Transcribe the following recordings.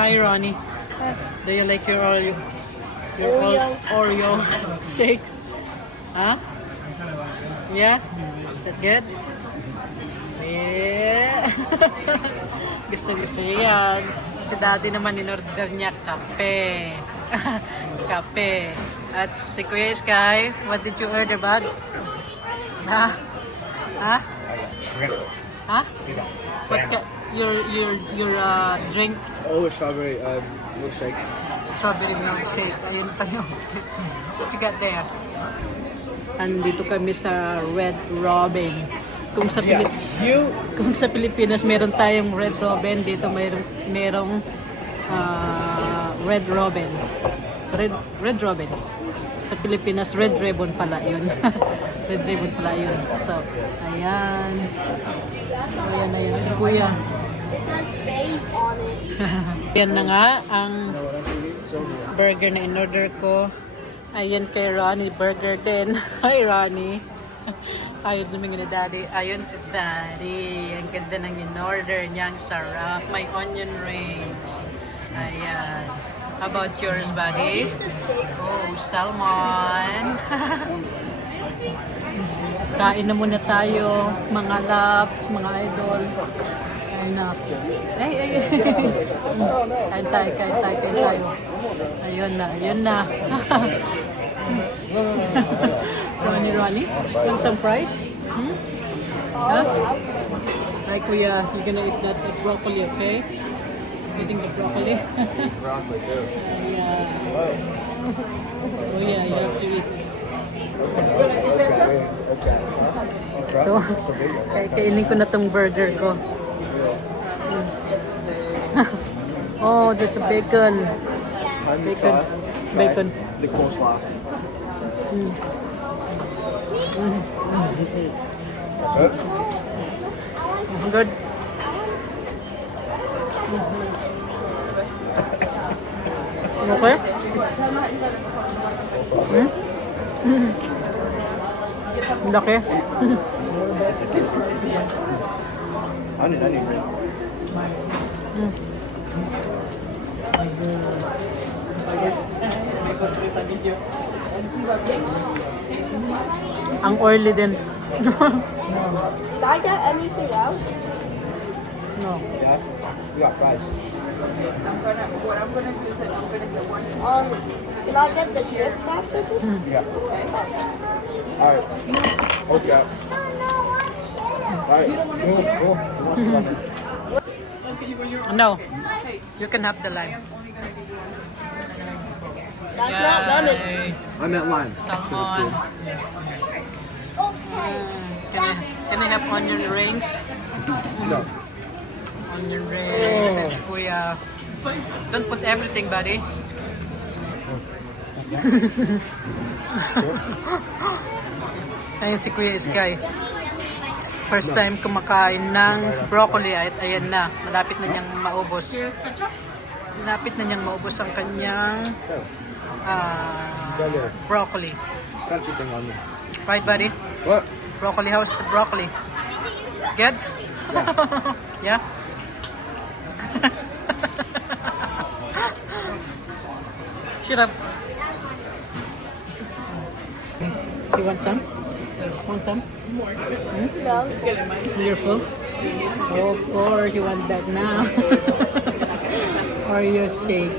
Hi, Ronnie. Do you like your Oreo? Your Oreo shakes? Huh? Yeah? Is that good? Yeah. Gusto niya yan. Si daddy naman in-order niya kape. Kape. At si Kuya Sky, what did you order, bud? Ha? Ha? Ha? What your drink? Oh, strawberry milkshake. Strawberry milkshake. Ayun pa yun. What you got there? Andito kami sa Red Robin. Kung sa Pilipinas meron tayong Red Robin, dito merong Red Robin. Red Robin. Sa Pilipinas, Red Ribbon pala yun. Red Ribbon pala yun. So, ayan. Ayan si Kuya. It says base on it. Yan na nga ang burger na in-order ko. Ayan kay Ronnie, burger din. Hi Ronnie. Ayun namin ni Daddy. Ayun si Daddy. Ang ganda ng in-order niya. Ang sarap. May onion rings. Ayan. How about yours, buddy? Oh, salmon. Kain na muna tayo, mga loves, mga idol. Ayun na. Ay. Kain tayo. Ayun na. Ronnie, want some fries? Huh? Hi, Kuya. You're gonna eat that broccoli, okay? Eating the broccoli. Broccoli too. Yeah. Oh yeah, you have to eat. Okay. So, kainin ko na tong burger ko. Oh, there's a bacon. Bacon. The coleslaw. Good. Okay? Ang laki. Onion. Ang oily din. Did I get anything else? No. Yeah. We got fries. Can I get the chips after this? Yeah. All right. Okay. All right. No. You can have the lime. That's not lemon. I meant lime. Salmon. Can I have onion rings? No. Onion rings. Yes, Kuya. Don't put everything, buddy. Ayun si Kuya Sky. First time kumakain ng broccoli at ayan na. Malapit na niyang maubos. Malapit na niyang maubos ang kanyang broccoli. Crunchy thing on me. Right, buddy? What? Broccoli, how's the broccoli? Good? Yeah? Shut up. You want some? Want some? No. You're full? Oh, of course, you want that now. Oreo shake.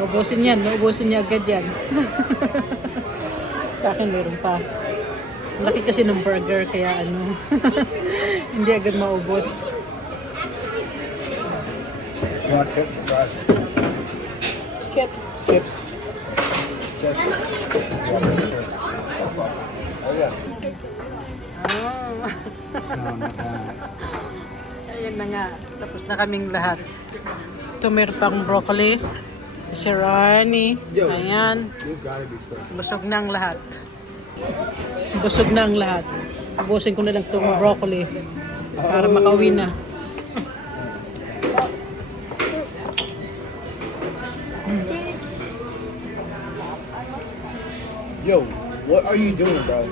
Ubusin niya agad yan. Sa akin meron pa. Laki kasi ng burger, kaya hindi agad maubos. You want chips? Fries? Chips. Chips. Oh yeah. No, not that. Ayan na nga. Tapos na kaming lahat. Ito meron pang broccoli. Si Ronnie. Ayan. You gotta be stuck. Busog na ang lahat. Busog na ang lahat. Ubusin ko na lang itong broccoli para makauwi na. Yo, what are you doing, bro?